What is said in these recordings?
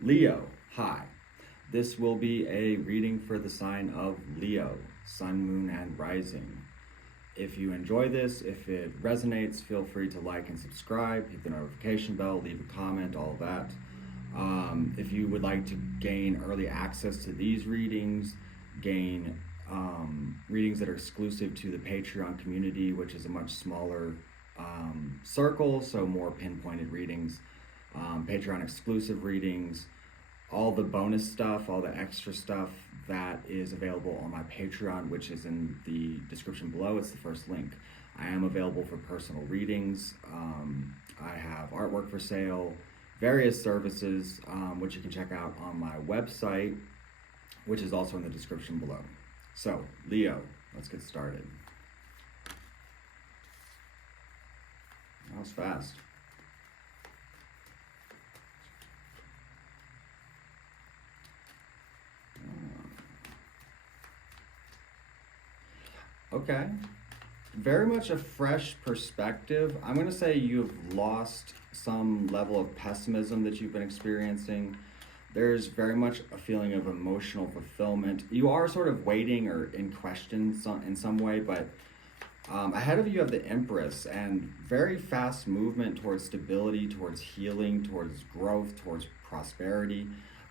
Leo, hi. This will be a reading for the sign of Leo, sun, moon, and rising. If you enjoy this, if it resonates, feel free to like and subscribe, hit the notification bell, leave a comment, all of that. If you would like to gain early access to these readings, gain readings that are exclusive to the Patreon community, which is a much smaller circle, so more pinpointed readings, Patreon exclusive readings, all the bonus stuff, all the extra stuff that is available on my Patreon, which is in the description below. It's the first link. I am available for personal readings. I have artwork for sale, various services, which you can check out on my website, which is also in the description below. So, Leo, let's get started. That was fast. Okay, very much a fresh perspective. I'm going to say you've lost some level of pessimism that you've been experiencing. There's very much a feeling of emotional fulfillment. You are sort of waiting or in question in some way, but ahead of you have the Empress and very fast movement towards stability, towards healing, towards growth, towards prosperity.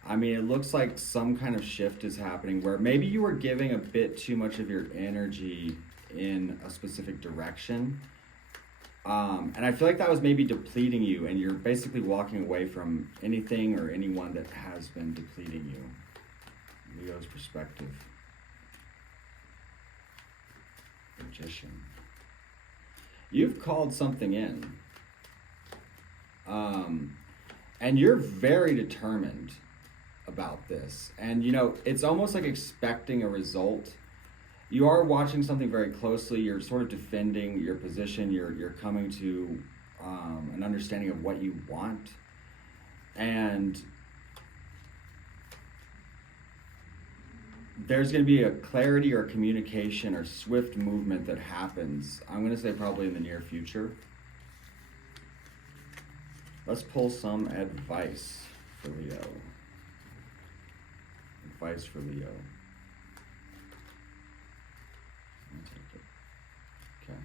I mean, it looks like some kind of shift is happening where maybe you were giving a bit too much of your energy in a specific direction. And I feel like that was maybe depleting you, and you're basically walking away from anything or anyone that has been depleting you. Leo's perspective. Magician. You've called something in. And you're very determined about this, and you know, it's almost like expecting a result. You are watching something very closely. You're sort of defending your position. You're coming to an understanding of what you want, and there's going to be a clarity or communication or swift movement that happens. I'm going to say probably in the near future. Let's pull some advice for Leo. Advice for Leo. I'll take it. Okay.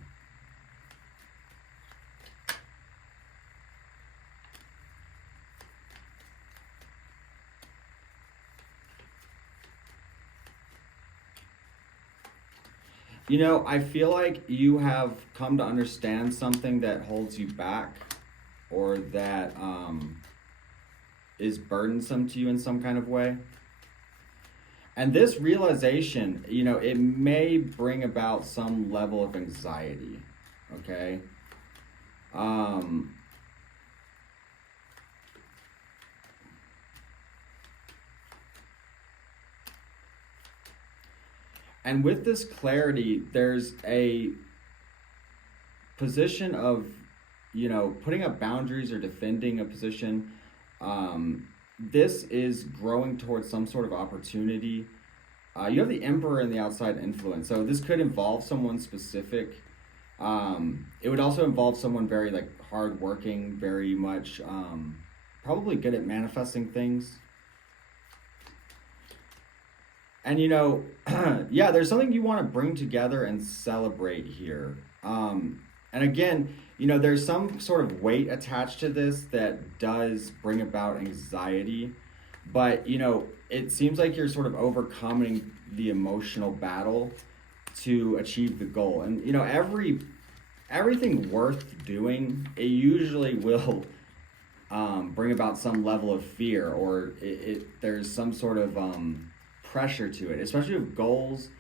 You know, I feel like you have come to understand something that holds you back, or that is burdensome to you in some kind of way. And this realization, you know, it may bring about some level of anxiety, okay? And with this clarity, there's a position of, you know, putting up boundaries or defending a position. This is growing towards some sort of opportunity. You have the Emperor in the outside influence, so this could involve someone specific. It would also involve someone very like hardworking, very much probably good at manifesting things. And you know, yeah, there's something you want to bring together and celebrate here. And again, you know, there's some sort of weight attached to this that does bring about anxiety, but you know, it seems like you're sort of overcoming the emotional battle to achieve the goal. And you know, everything worth doing, it usually will bring about some level of fear, or there's some sort of pressure to it, especially with goals,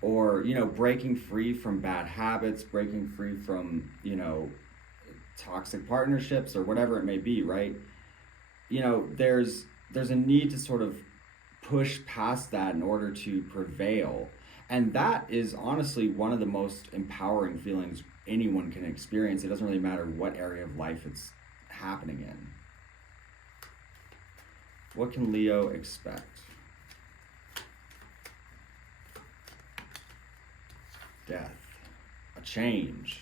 or you know, breaking free from bad habits, breaking free from, you know, toxic partnerships or whatever it may be, right? You know, there's a need to sort of push past that in order to prevail, and that is honestly one of the most empowering feelings anyone can experience. It doesn't really matter what area of life it's happening in. What can Leo expect? Death, a change.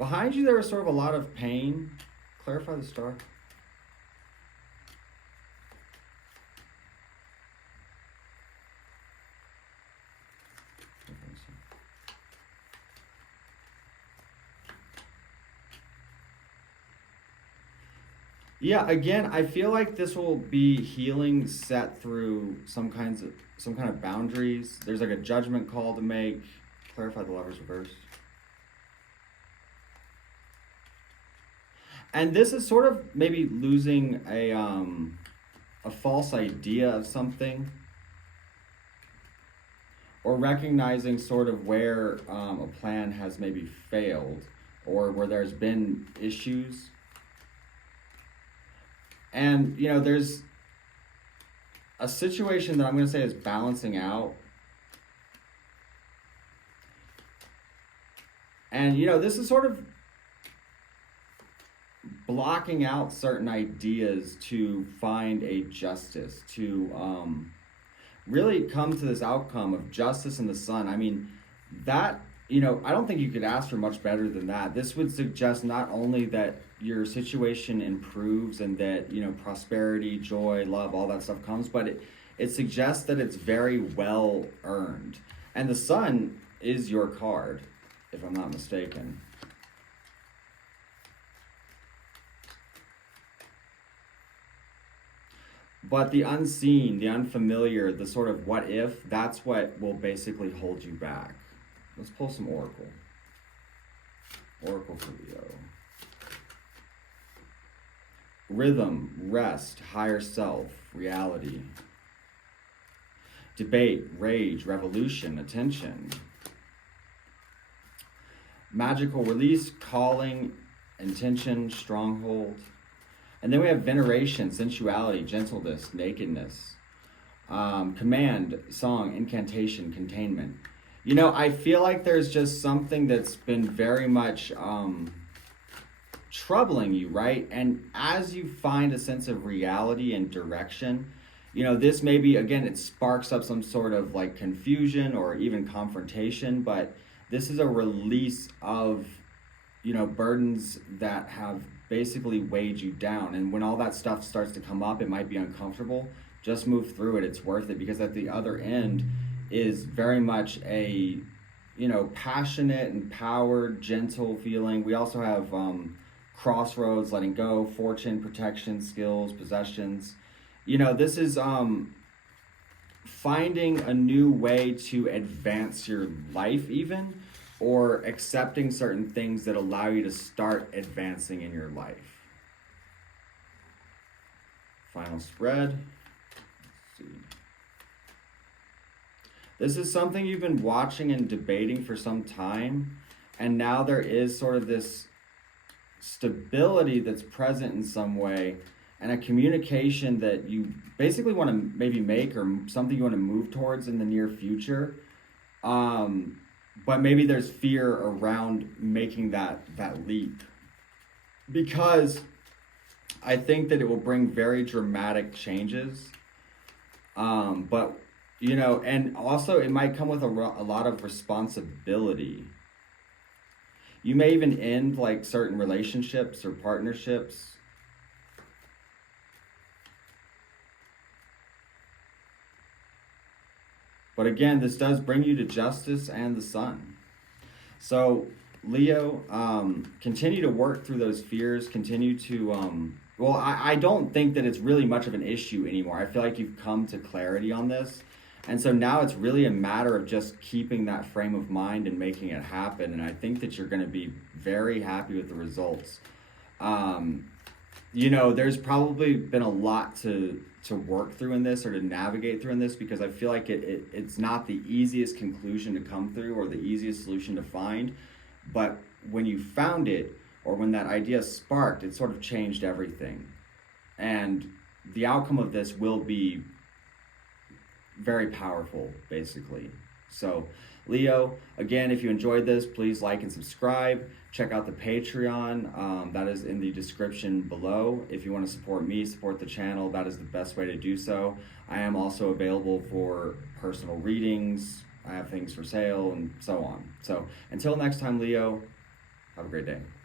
Behind you, there is sort of a lot of pain. Clarify the star. Yeah, again, I feel like this will be healing set through some kind of boundaries. There's like a judgment call to make. Clarify the Lover's reverse. And this is sort of maybe losing a false idea of something, or recognizing sort of where a plan has maybe failed, or where there's been issues. And, you know, there's a situation that I'm going to say is balancing out. And, you know, this is sort of blocking out certain ideas to find a justice, to really come to this outcome of justice in the sun. I mean, that, you know, I don't think you could ask for much better than that. This would suggest not only that your situation improves and that, you know, prosperity, joy, love, all that stuff comes, but it suggests that it's very well earned. And the sun is your card, if I'm not mistaken. But the unseen, the unfamiliar, the sort of what if, that's what will basically hold you back. Let's pull some Oracle. Oracle for Leo. Rhythm, rest, higher self, reality. Debate, rage, revolution, attention. Magical release, calling, intention, stronghold. And then we have veneration, sensuality, gentleness, nakedness. Command, song, incantation, containment. You know, I feel like there's just something that's been very much troubling you, right? And as you find a sense of reality and direction, you know, this maybe, again, it sparks up some sort of like confusion or even confrontation, but this is a release of, you know, burdens that have basically weighed you down. And when all that stuff starts to come up, it might be uncomfortable. Just move through it. It's worth it, because at the other end is very much a, you know, passionate, empowered, gentle feeling. We also have crossroads, letting go, fortune, protection, skills, possessions. You know, this is finding a new way to advance your life even, or accepting certain things that allow you to start advancing in your life. Final spread. Let's see. This is something you've been watching and debating for some time, and now there is sort of this stability that's present in some way, and a communication that you basically want to maybe make, or something you want to move towards in the near future. But maybe there's fear around making that leap, because I think that it will bring very dramatic changes. But, you know, and also it might come with a lot of responsibility. You may even end like certain relationships or partnerships. But again, this does bring you to justice and the sun. So Leo, continue to work through those fears, continue to, well, I don't think that it's really much of an issue anymore. I feel like you've come to clarity on this. And so now it's really a matter of just keeping that frame of mind and making it happen. And I think that you're going to be very happy with the results. You know, there's probably been a lot to work through in this, or to navigate through in this, because I feel like it's not the easiest conclusion to come through or the easiest solution to find. But when you found it, or when that idea sparked, it sort of changed everything. And the outcome of this will be very powerful, basically. So Leo, again, if you enjoyed this, please like and subscribe. Check out the Patreon. That is in the description below. If you want to support me, support the channel, that is the best way to do so. I am also available for personal readings. I have things for sale and so on. So until next time, Leo, Have a great day.